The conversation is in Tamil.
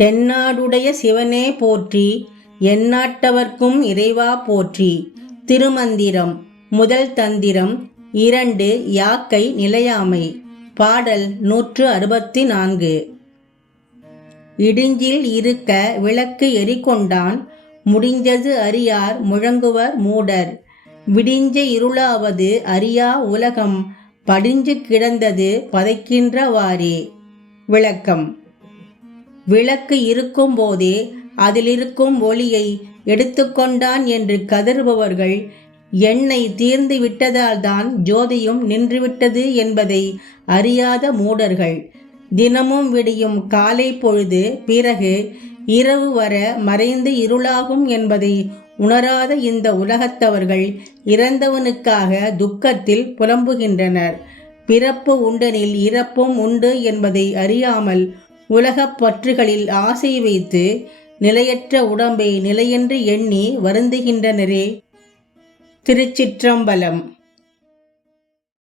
தென்னாடுடைய சிவனே போற்றி எந்நாட்டவர்க்கும் இறைவா போற்றி. திருமந்திரம் முதல் தந்திரம் இரண்டு யாக்கை நிலையாமை. பாடல் நூற்று அறுபத்தி நான்கு. இடிஞ்சில் இருக்க விளக்கு எரிகொண்டான் முடிஞ்சது அறியார் முழங்குவர் மூடர். விடிஞ்ச இருளாவது அறியா உலகம் படிஞ்சு கிடந்தது பதைக்கின்றவாறே விளக்கம். விளக்கு இருக்கும் போதே அதிலிருக்கும் ஒளியை எடுத்துக்கொண்டான் என்று கதறுபவர்கள் எண்ணெய் தீர்ந்து விட்டதால்தான் ஜோதியும் நின்றுவிட்டது என்பதை அறியாத மூடர்கள். தினமும் விடியும் காலை பொழுது பிறகு இரவு வர மறைந்து இருளாகும் என்பதை உணராத இந்த உலகத்தவர்கள் இறந்தவனுக்காக துக்கத்தில் புலம்புகின்றனர். பிறப்பு உண்டனில் இறப்பும் உண்டு என்பதை அறியாமல் உலகப் பற்றுகளில் ஆசை வைத்து நிலையற்ற உடம்பை நிலையென்று எண்ணி வருந்துகின்றனரே. திருச்சிற்றம்பலம்.